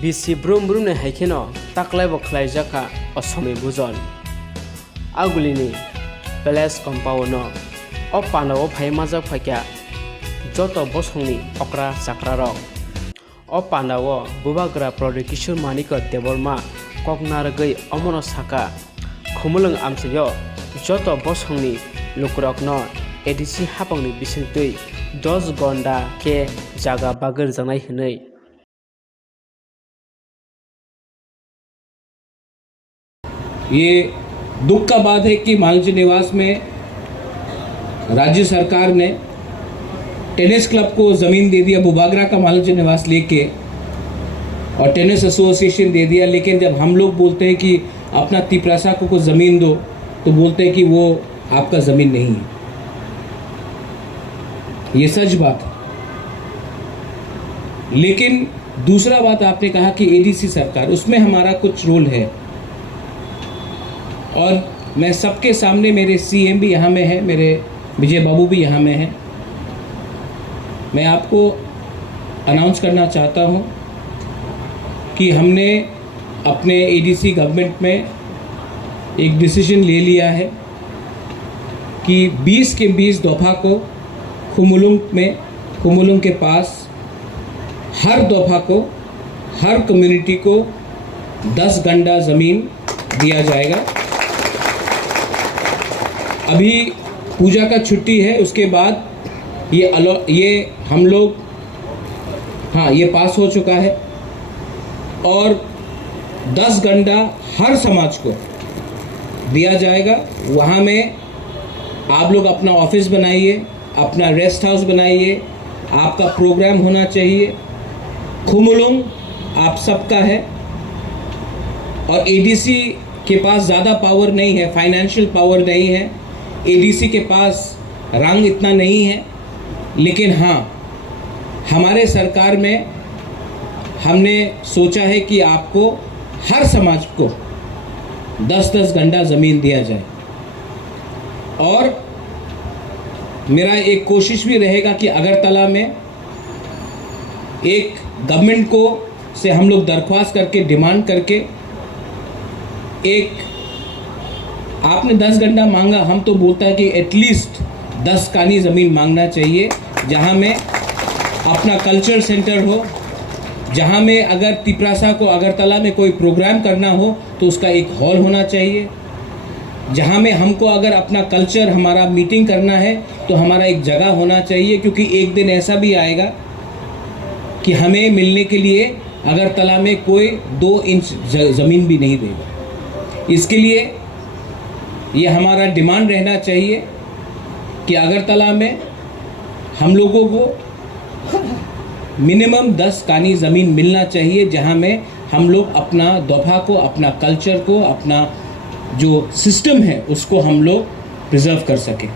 Bisi brum ne haikeno taklai boklai jaka asami bujon. Agulini palace compound no o panawo phai majak phakya joto bosongni okra chakra rok o panawo bubagra production maniko deborma koknargei omono saka khumulung amsayo joto bosongni lukrokno ADC hapangni bisingtui 10 gonda ke jaga bagir janai hinai ये दुख का बात है कि मालची निवास में राज्य सरकार ने टेनिस क्लब को ज़मीन दे दिया बुबागरा का मालची निवास लेके और टेनिस एसोसिएशन दे दिया, लेकिन जब हम लोग बोलते हैं कि अपना तिपरासा को ज़मीन दो तो बोलते हैं कि वो आपका ज़मीन नहीं है। ये सच बात है। लेकिन दूसरा बात आपने कहा कि एडीसी सरकार, उसमें हमारा कुछ रोल है और मैं सबके सामने, मेरे सीएम भी यहाँ में है, मेरे विजय बाबू भी यहाँ में हैं, मैं आपको अनाउंस करना चाहता हूँ कि हमने अपने एडीसी गवर्नमेंट में एक डिसीजन ले लिया है कि 20 के 20 दफ़ा को खुमुलुंग के पास हर दफ़ा को हर कम्युनिटी को 10 गंडा ज़मीन दिया जाएगा। अभी पूजा का छुट्टी है, उसके बाद ये हम लोग, हाँ, ये पास हो चुका है और 10 गंडा हर समाज को दिया जाएगा। वहाँ में आप लोग अपना ऑफिस बनाइए, अपना रेस्ट हाउस बनाइए, आपका प्रोग्राम होना चाहिए। खुमुलुंग आप सबका है और एडीसी के पास ज़्यादा पावर नहीं है, फाइनेंशियल पावर नहीं है, एडीसी के पास रंग इतना नहीं है, लेकिन हाँ, हमारे सरकार में हमने सोचा है कि आपको हर समाज को 10-10 गंडा ज़मीन दिया जाए। और मेरा एक कोशिश भी रहेगा कि अगरतला में एक गवर्नमेंट को से हम लोग दरख्वास्त करके, डिमांड करके, एक आपने 10 गंडा मांगा, हम तो बोलता है कि एटलीस्ट 10 कानी ज़मीन मांगना चाहिए, जहाँ में अपना कल्चर सेंटर हो, जहाँ में अगर तिपरासा को अगरतला में कोई प्रोग्राम करना हो तो उसका एक हॉल होना चाहिए, जहाँ में हमको अगर अपना कल्चर, हमारा मीटिंग करना है तो हमारा एक जगह होना चाहिए, क्योंकि एक दिन ऐसा भी आएगा कि हमें मिलने के लिए अगरतला में कोई 2 इंच ज़मीन भी नहीं देगा। इसके लिए ये हमारा डिमांड रहना चाहिए कि अगरतला में हम लोगों को मिनिमम 10 कानी ज़मीन मिलना चाहिए, जहाँ में हम लोग अपना दफ़ा को, अपना कल्चर को, अपना जो सिस्टम है उसको हम लोग प्रिजर्व कर सकें।